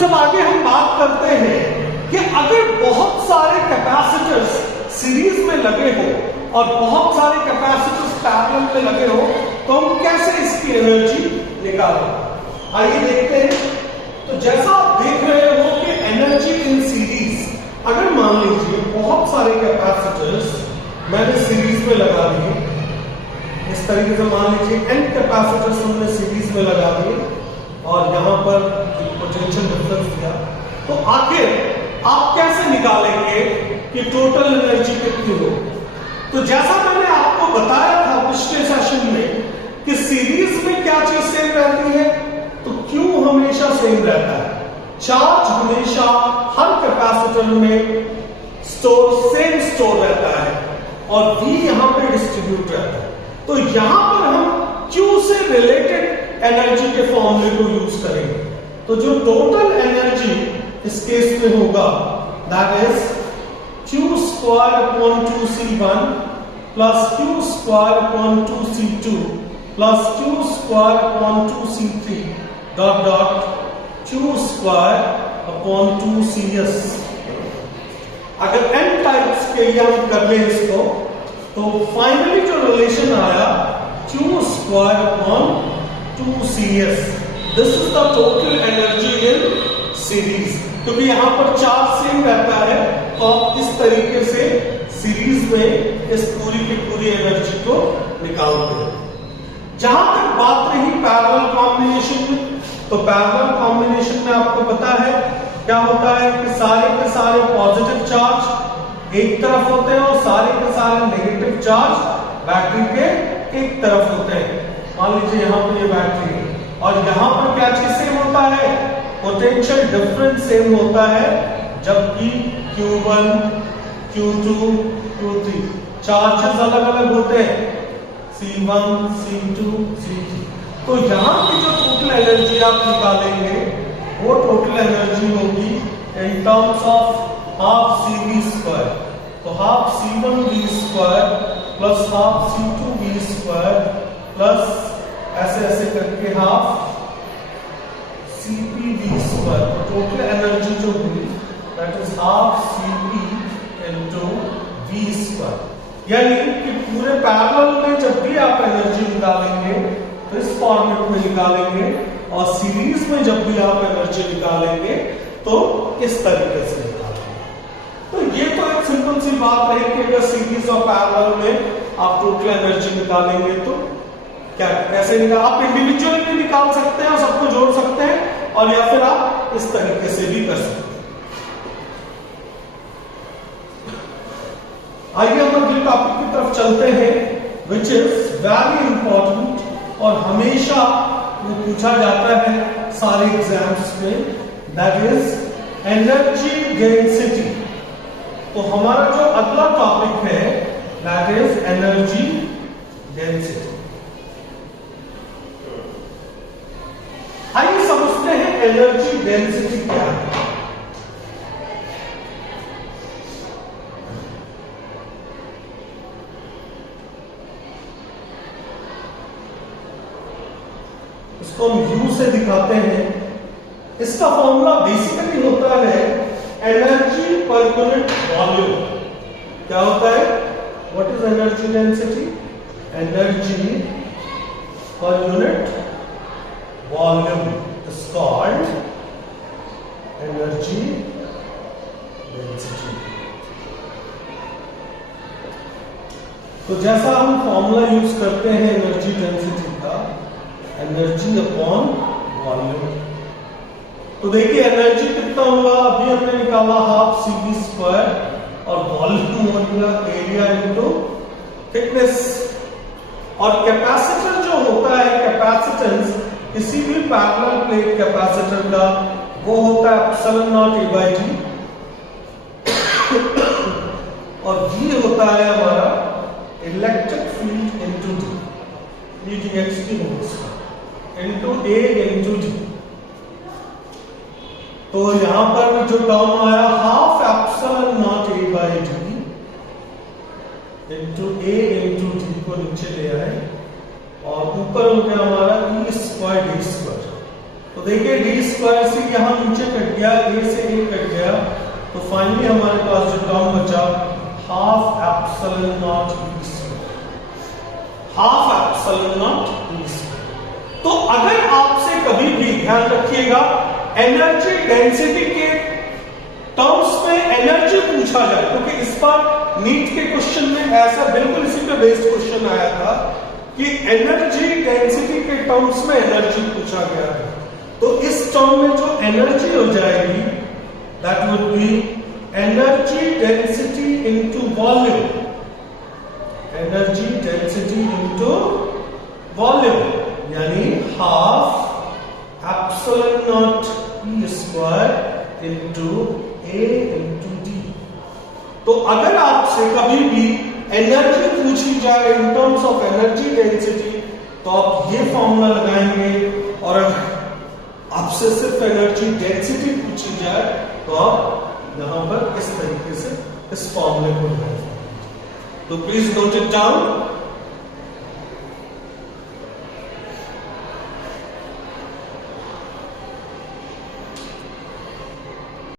जब आगे हम बात करते हैं कि अगर बहुत सारे कैपेसिटर्स सीरीज में लगे हो और बहुत सारे कैपेसिटर्स पैरेलल में लगे हो तो हम कैसे इसकी एनर्जी निकालें। आइए देखते हैं। तो जैसा आप देख रहे हो कि एनर्जी इन सीरीज, अगर मान लीजिए बहुत सारे कैपेसिटर्स मैंने सीरीज में लगा दिए, इस तरीके से मान लीजिए n कैपेसिटर्स हमने सीरीज में लगा दिए और यहां पर पोटेंशियल डिफरेंस दिया, तो आखिर आप कैसे निकालेंगे कि टोटल एनर्जी कितनी हो। तो जैसा मैंने आपको बताया था पिछले सेशन में कि सीरीज में क्या चीज सेम रहती है, तो Q हमेशा सेम रहता है, चार्ज हमेशा हर कैपेसिटर में सेम स्टोर रहता है और V यहां पे डिस्ट्रीब्यूट रहता है। तो यहां पर हम Q से रिलेटेड एनर्जी के फॉर्मूले को यूज करेंगे। तो जो टोटल एनर्जी इस केस में होगा that is Q square upon 2C1 plus Q square upon 2C2 plus Q square upon 2C3 dot dot Q square upon 2CS। अगर n टाइप्स के ये हम कर लें इसको, तो फाइनली जो रिलेशन आया Q square upon 2CS, this is the total energy in series. क्योंकि यहां पर चार्ज सेम रहता है तो आप इस तरीके से सीरीज में इस पूरी की पूरी एनर्जी को निकालते हैं। जहां तक बात रही पैरेलल कॉम्बिनेशन में, तो पैरेलल कॉम्बिनेशन में आपको पता है क्या होता है कि सारे के सारे पॉजिटिव चार्ज एक तरफ होते हैं और सारे के सारे नेगेटिव चार्ज बैटरी के एक तरफ होते हैं। मान लीजिए यहां पर ये बैटरी है और यहां पर क्या चीज सेम होता है, पोटेंशियल डिफरेंस सेम होता है, जबकि Q1, Q2, Q3 चार्जेस अलग अलग होते हैं, C1, C2, C3। तो यहां की जो टोटल एनर्जी आप निकालेंगे वो टोटल एनर्जी होगी in terms of half CV square. तो half C1V square plus half C2V square plus ऐसे ऐसे करके हाफ CPV स्क्वायर। तो टोटल एनर्जी जो हुई that is half CP into V square. यानी कि पूरे पैरेलल में जब भी आप एनर्जी निकालेंगे तो इस फॉर्मेट में निकालेंगे और सीरीज में जब भी आप एनर्जी निकालेंगे तो इस तरीके से निकालेंगे। तो ये तो एक सिंपल सी बात है कि अगर सीरीज और पैरेलल में आप टोटल एनर्जी निकालेंगे तो क्या कैसे निकाल, आप इंडिविजुअली भी निकाल सकते हैं और सबको जोड़ सकते हैं, और या फिर आप इस तरीके से भी कर सकते हैं। आइए हम अगले टॉपिक की तरफ चलते हैं विच इज वेरी इंपॉर्टेंट और हमेशा वो पूछा जाता है सारे एग्जाम्स में, दैट इज एनर्जी डेंसिटी। तो हमारा जो अगला टॉपिक है दैट इज एनर्जी डेंसिटी। आइए समझते हैं एनर्जी डेंसिटी क्या है। इसको हम U से दिखाते हैं। इसका फॉर्मूला बेसिकली होता है एनर्जी पर यूनिट वॉल्यूम। क्या होता है, what is energy density? Energy per unit volume is called energy density। तो जैसा हम फॉर्मूला यूज करते हैं एनर्जी डेंसिटी का, एनर्जी अपॉन वॉल्यूम। तो देखिए एनर्जी कितना होगा, अभी हमने निकाला हाफ CV स्क्वायर और वॉल्यूम होगा एरिया इनटू थिकनेस। और कैपेसिटर जो होता है, कैपेसिटेंस किसी भी पैरेलल प्लेट कैपेसिटर का वो होता है एप्सिलॉन नॉट A/d और V होता है हमारा electric field into D, dx into A into D। तो यहां पर जो टर्म आया half epsilon not A/d into A into D को नीचे ले आए और ऊपर हो गया हमारा E² D²। तो देखिए डी स्क्वायर सी यहां नीचे कट गया, ए से ए कट गया, तो फाइनली हमारे पास जो टर्म बचा half epsilon naught E square, half epsilon naught E square. तो अगर आपसे कभी भी ध्यान रखिएगा एनर्जी डेंसिटी के टर्म्स में एनर्जी पूछा जाए, क्योंकि इस पर नीट के क्वेश्चन में ऐसा बिल्कुल इसी पे बेस्ड क्वेश्चन आया था कि एनर्जी डेंसिटी के टर्म्स में एनर्जी पूछा गया है, तो इस टर्म में जो एनर्जी हो जाएगी that would be energy density into volume, energy density into volume, यानी half epsilon naught E square into A into D. तो अगर आपसे कभी भी एनर्जी पूछी जाए in terms of energy density, तो आप ये फॉर्मूला लगाएंगे, और आपसे सिर्फ एनर्जी डेंसिटी पूछी जाए तो आप यहां पर इस तरीके से इस फॉर्मूले को लगाएंगे। तो प्लीज नोट इट डाउन।